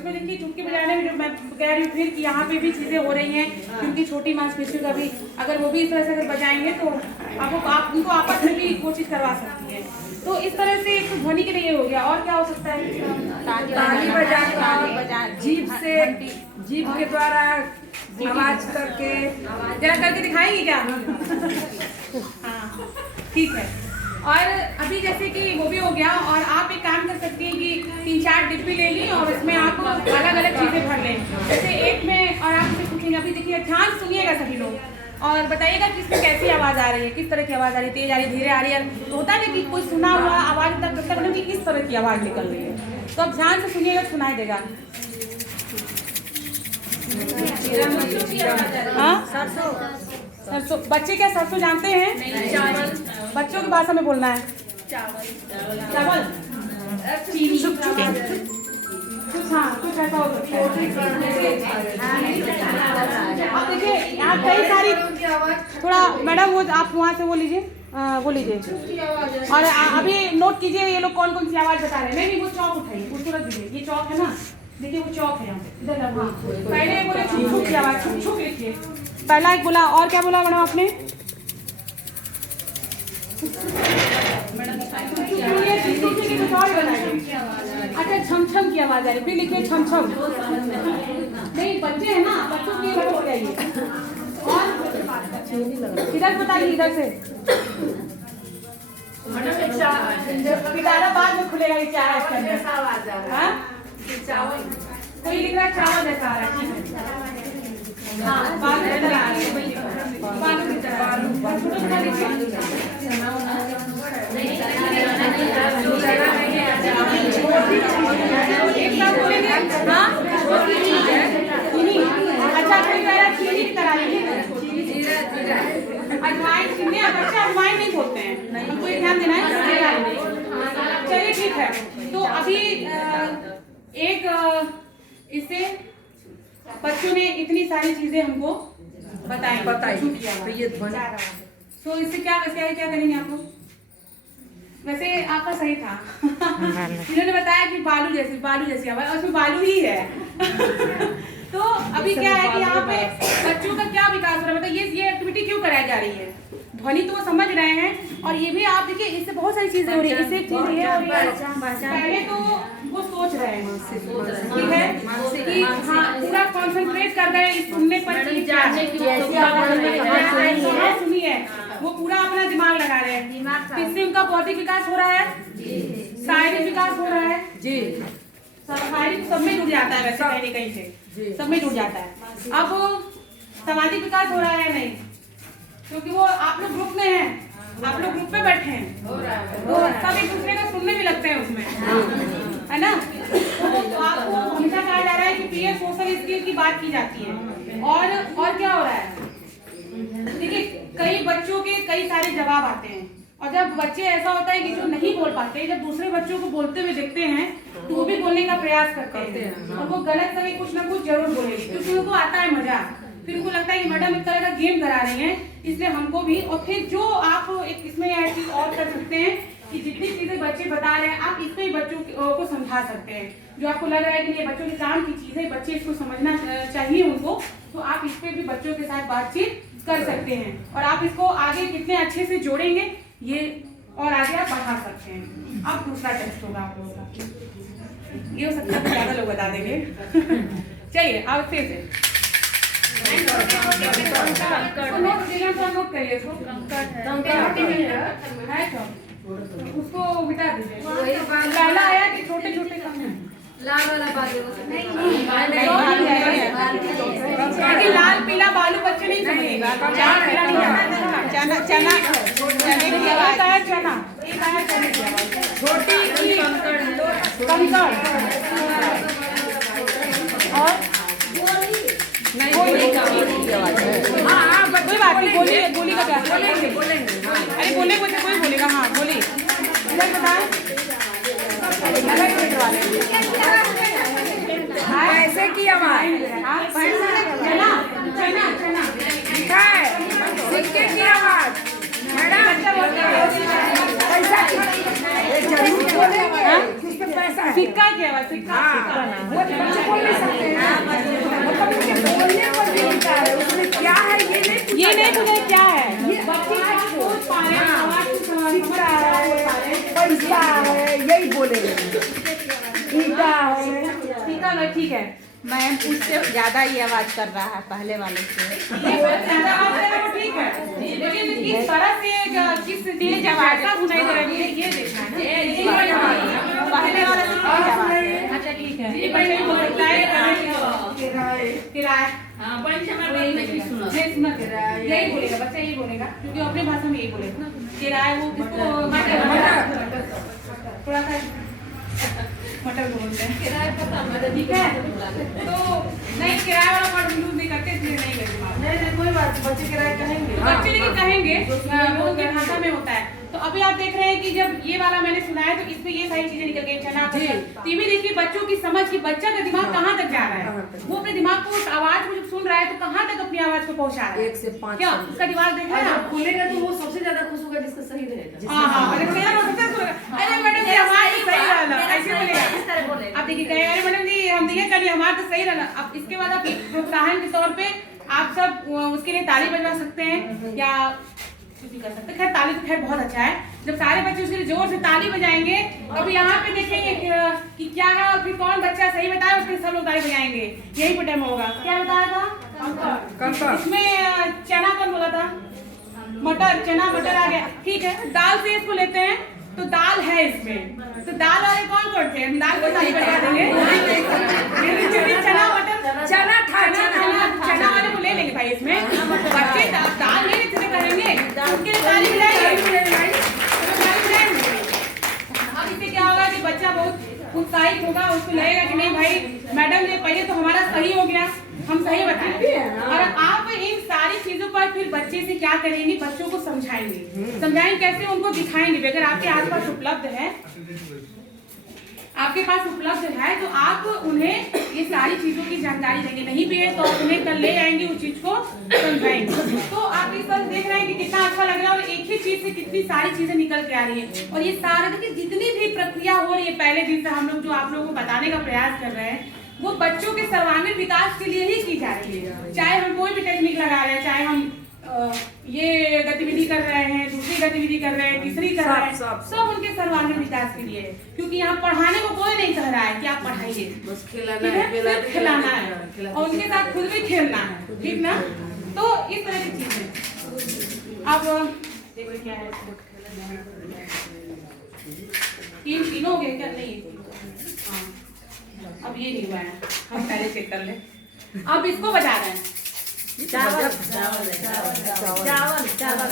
इसमें देखिए चुटकी बजाने में जो मैं कह रही हूँ फिर कि यहाँ पे भी चीज़ें हो रही हैं, क्योंकि छोटी मांसपेशियों का भी अगर वो भी इस तरह से अगर बजाएंगे तो आप उनको आपस में भी वो चीज़ करवा सकती है। तो इस तरह से एक ध्वनि के लिए हो गया। और क्या हो सकता है? ताली बजाना, जीभ से, जीभ के द्वारा आवाज करके, जरा करके दिखाएंगे क्या? हाँ ठीक है। और अभी जैसे कि वो भी हो गया, और आप एक काम कर सकती हैं कि 3-4 डिब्बी ले ली और उसमें आप अलग अलग चीज़ें भर लें। जैसे एक में, और आप मुझे पूछेंगे, अभी देखिए ध्यान सुनिएगा सभी लोग और बताइएगा कि इसमें कैसी आवाज़ आ रही है, किस तरह की आवाज़ आ रही है, तेज आ रही है, धीरे आ रही है। तो होता है ना कि कोई सुना हुआ आवाज़ तक लगता है कि किस तरह की आवाज़ निकल रही है। तो आप ध्यान से सुनिएगा, सुनाई देगा। हाँ सरसों, बच्चे क्या सरसों जानते हैं? चावल। बच्चों की भाषा में बोलना है। चावल, चीनी, कुछ हाँ कुछ ऐसा हो सकता है। अब देखिए यहाँ कई सारी, थोड़ा मैडम वो आप वहाँ से वो लीजिए, वो लीजिए। और अभी नोट कीजिए ये लोग कौन कौन सी आवाज़ बता रहे हैं। नहीं वो चौक उठाइए, उसको रख दीजिए। ये चौक है ना, देखिए वो चौक है यहाँ पे, इधर लगा। पहले बोले छुक छुक की आवाज़, छुक छुक लिखिए। पहला एक बोला, और क्या बोला मैडम आपने? अच्छा छम छम की आवाज़ आ रही, फिर लिखिए छम छम। नहीं बच्चे हैं ना, बच्चों के लिए हो जाइए। और इधर बताइए, इधर से बाद में खुलेगा ये चाय। कोई लिख रहा है चावल जैसा आ रहा है। अच्छा कोई कह रहा चीनी की तरह अजवाइन, चीनी बच्चे अजवाइन नहीं बोलते हैं, हमको ये ध्यान देना है। चलिए ठीक है। तो अभी एक इससे बच्चों ने इतनी सारी चीजें हमको बताई। तो ये ध्वनि, तो इससे क्या करेंगे आप लोग? वैसे आपका सही था। इन्होंने बताया कि बालू जैसी आवाज, और उसमें बालू ही है। तो अभी क्या है कि यहाँ पे बच्चों का क्या विकास हो रहा है, मतलब ये एक्टिविटी क्यों कराई जा रही है? ध्वनि तो वो समझ रहे हैं, और ये भी आप देखिए इससे बहुत सारी चीजें हो रही है। इससे एक चीज ये हो रही है, पहले तो वो सोच रहे हैं, ठीक है कि हाँ पूरा कॉन्सेंट्रेट कर रहे हैं सुनने पर, सुनिए वो पूरा अपना दिमाग लगा रहे हैं। इससे उनका बौद्धिक विकास हो रहा है, शारीरिक विकास हो रहा है जी, शारीरिक सब में जुड़ जाता है। वैसे कहीं कहीं से सब में जुड़ जाता है। अब सामाजिक विकास हो रहा है नहीं, क्योंकि वो आप लोग ग्रुप में हैं, आप लोग ग्रुप में बैठे हैं, तो सब एक दूसरे को सुनने भी लगते हैं उसमें, है ना। तो आपको हमेशा कहा जा रहा है कि पीयर सोशल स्किल की बात की जाती है। और क्या हो रहा है, देखिए कई बच्चों के कई सारे जवाब आते हैं, और जब बच्चे ऐसा होता है कि जो नहीं बोल पाते, जब दूसरे बच्चों को बोलते हुए देखते हैं तो वो भी बोलने का प्रयास करते हैं, और वो गलत सही कुछ ना कुछ जरूर बोलेंगे, क्योंकि उनको आता है मजा। फिर उनको लगता है कि मैडम एक तरह का गेम करा रही हैं, इसलिए हमको भी। और फिर जो आप एक इसमें ऐसी चीज और कर सकते हैं कि जितनी चीजें बच्चे बता रहे हैं आप इसमें ही बच्चों को समझा सकते हैं। जो आपको लग रहा है कि ये बच्चों के काम की चीजें, बच्चे इसको समझना चाहिए उनको, तो आप इस पे भी बच्चों के साथ बातचीत कर सकते हैं, और आप इसको आगे कितने अच्छे से जोड़ेंगे ये और आगे आप बढ़ा सकते हैं। अब दूसरा टेस्ट होगा आप लोगों का, ये हो सकता है ज्यादा लोग बता देंगे। चलिए अब फिर से नोट करिए उसको मिटा दीजिए। लाला आया कि छोटे छोटे काम है, लाल पीला बालू बच्चे नहीं समझेगा। चना चना चने की आवाज आया, चना एक आया, चने की आवाज, छोटी कंकड़, और कोई बात नहीं, गोली का क्या बोलेंगे? अरे बोले कोई बोलेगा, हाँ बोली इधर बताए। पैसे की आवाज, चना चना चना सिक्के की आवाज, पैसा की, जरूर बोलेंगे, पैसा, सिक्का की आवाज, सिक्का। ये नहीं पता क्या है। ये बच्चे क्या सोच पा रहे हैं, आवाज को समझ शिक्षा पा है, रहे हैं। पैसा है, यही बोलेंगे। ईटा है। ठीक है मैम उससे ज्यादा ही आवाज कर रहा है पहले वाले से। ये ज्यादा आवाज कर रहा है वो ठीक है, लेकिन किस तरह से किस चीज जब ऐसा सुनाई दे रहा है ये देखना है। पहले वाले से तेज आवाज है। अच्छा ठीक है, ये बच्चे को बोलता है किराया। यही बोलेगा बच्चा, यही बोलेगा क्योंकि अपने भाषा में यही बोलेगा। किराया वो किसको थोड़ा सा मटर बोलते हैं, ठीक है। तो नहीं किराया वाला वर्ड यूज नहीं करते, इसलिए नहीं करते। नहीं कोई बात, बच्चे किराया कहेंगे। बच्चे लेकिन कहेंगे, वो उनके भाषा में होता है। तो अभी आप देख रहे हैं कि जब ये वाला मैंने सुनाया तो इसमें ये सारी चीजें निकल गई। चना टीवी देखिए बच्चों की समझ की, बच्चा का दिमाग कहाँ तक जा रहा है, वो अपने दिमाग को उस आवाज को जब सुन रहा है तो कहाँ तक अपनी आवाज को पहुंचा रहा है। 1 से 5 क्या उसका दिमाग देख रहे हैं आप? खोलेगा तो वो सबसे ज्यादा खुश होगा जिसका सही रहेगा। हाँ अरे मेरा रोज़ से अरे मैडम जी हमारा तो सही रहना, ऐसे बोलेगा। अब देखिए कहे अरे मैडम जी हम देखिए कल हमारा तो सही रहना। अब इसके बाद आप प्रोत्साहन के तौर पे आप सब उसके लिए ताली बजवा सकते हैं या कुछ भी कर सकते हैं। खैर ताली तो खैर बहुत अच्छा है, जब सारे बच्चे उसके लिए जोर से ताली बजाएंगे तो अभी यहाँ पे देखेंगे कि क्या है और फिर कौन बच्चा सही बताया उसके सब लोग ताली बजाएंगे। यही पे टाइम होगा। क्या बताया था इसमें? चना कौन बोला था? मटर, चना मटर आ गया। ठीक है दाल से इसको लेते हैं तो दाल है इसमें, तो दाल वाले कौन कौन थे? हम दाल को ताली बजा देंगे। चना मटर चना वाले को ले लेंगे भाई इसमें। बच्चे दाल नहीं लेते करेंगे उसके लिए ताली बजाएंगे। अब इससे क्या होगा कि बच्चा बहुत उत्साहित होगा, उसको लगेगा कि नहीं भाई मैडम ने पहले तो हमारा सही हो गया, हम सही बताएंगे। और आप इन सारी चीजों पर फिर बच्चे से क्या करेंगे, बच्चों को समझाएंगे। समझाएंगे कैसे? उनको दिखाएंगे। अगर आपके आसपास उपलब्ध है, आपके पास उपलब्ध है तो आप उन्हें ये सारी चीजों की जानकारी देंगे। नहीं भी है तो आप उन्हें कल ले आएंगे, उस चीज को समझाएंगे। तो आप इस पर देख रहे हैं कि कितना अच्छा लग रहा है और एक ही चीज से कितनी सारी चीजें निकल के आ रही है। और ये सारे देखिए जितनी भी प्रक्रिया हो रही है पहले दिन से हम लोग जो आप लोगों को बताने का प्रयास कर रहे हैं वो बच्चों के सर्वांगीण विकास के लिए ही की जा रही है। चाहे हम कोई भी टेक्निक लगा रहे हैं, चाहे हम ये गतिविधि कर रहे हैं, दूसरी गतिविधि कर रहे हैं, तीसरी कर रहे हैं, सब उनके सर्वांगीण विकास के लिए है। क्योंकि यहाँ पढ़ाने को कोई नहीं कह रहा है कि आप पढ़ाइए, बस सिर्फ खिलाना है और उनके साथ खुद भी खेलना है, ठीक ना। तो इस तरह की चीजें अब देखो क्या है, तीनों हो गए क्या? नहीं अब ये नहीं हुआ है, हम पहले चेक कर ले। अब इसको बजा रहे हैं चावल चावल चावल चावल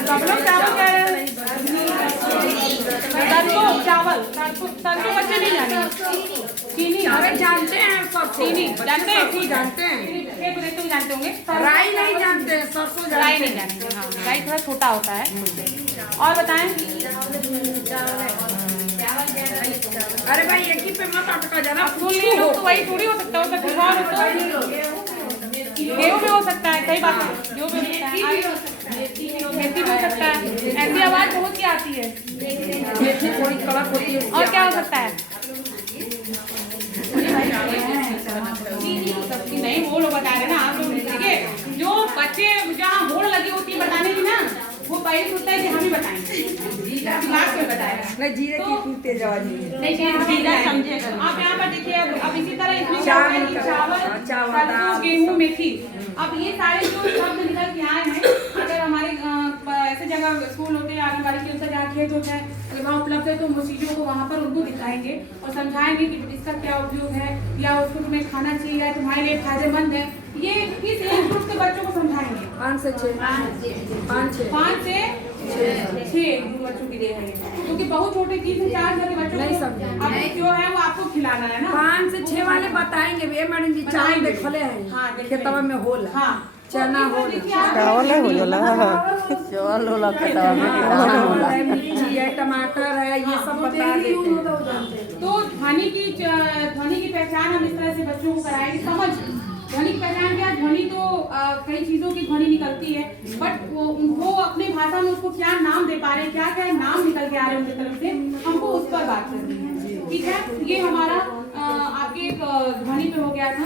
सब लोग चावल कह रहे हैं। चावल सरसों बच्चे नहीं जाने, चीनी अरे जानते हैं सब, चीनी जानते हैं, जानते हैं। ये तो देखते जानते होंगे। राई नहीं जानते हैं, सरसों राई नहीं जानते। हाँ राई थोड़ा छोटा होता है। और बताएं? अरे भाई एक ही पे मत अटका जाना। फूल नहीं हो तो वही थोड़ी हो सकता है, उसका कुछ और हो तो गेहूं भी हो सकता है। सही बात है, गेहूं भी हो सकता है, मेथी भी हो सकता है। ऐसी आवाज बहुत सी आती है, मेथी थोड़ी कड़क होती है। और क्या हो सकता है? नहीं वो लोग बता रहे ना आप लोग। देखिए जो बच्चे जहाँ होड़ लगी होती है बताने की ना, वो पहले सोचता है कि हम ही बताएंगे, दिमाग में बताएगा। नहीं जीरे की तेज आवाज नहीं जीरा समझेगा। आप यहाँ पर देखिए अब इसी तरह इसमें चावल सरसों गेहूं मेथी, अब ये सारे जो शब्द निकल के आए हैं, अगर हमारे ऐसे जगह स्कूल होते हैं आंगनबाड़ी के अनुसार जहाँ खेत होता है वहाँ उपलब्ध है तो उन चीज़ों को वहाँ पर उनको दिखाएंगे और समझाएंगे कि इसका क्या उपयोग है या उसको तुम्हें खाना चाहिए या तुम्हारे लिए फायदेमंद है। ये इस एज ग्रुप के बच्चों को समझाएंगे। 5 से 6 बच्चों के लिए है, क्योंकि बहुत छोटे 3 से 4 साल के बच्चों नहीं को समझा। अब जो है वो आपको खिलाना है ना। 5 से 6 वाले बताएंगे वे मैडम जी। चावल देखले हैं। हाँ, खेतवा में होला। हाँ चना होला, चावल है होला चावल होला खेतवा में दाना होला, मिर्ची है, टमाटर है, ये सब बता देते हैं। तो ध्वनि की पहचान हम इस तरह से बच्चों को कराएंगे। समझ ध्वनि की पहचान क्या? ध्वनि तो कई चीजों की ध्वनि निकलती है, बट वो अपने भाषा में उसको क्या नाम दे पा रहे हैं, क्या क्या नाम निकल के आ रहे हैं उनकी तरफ से, हमको उस पर बात करनी है। ठीक है, ये हमारा आपके एक ध्वनि पे हो गया था।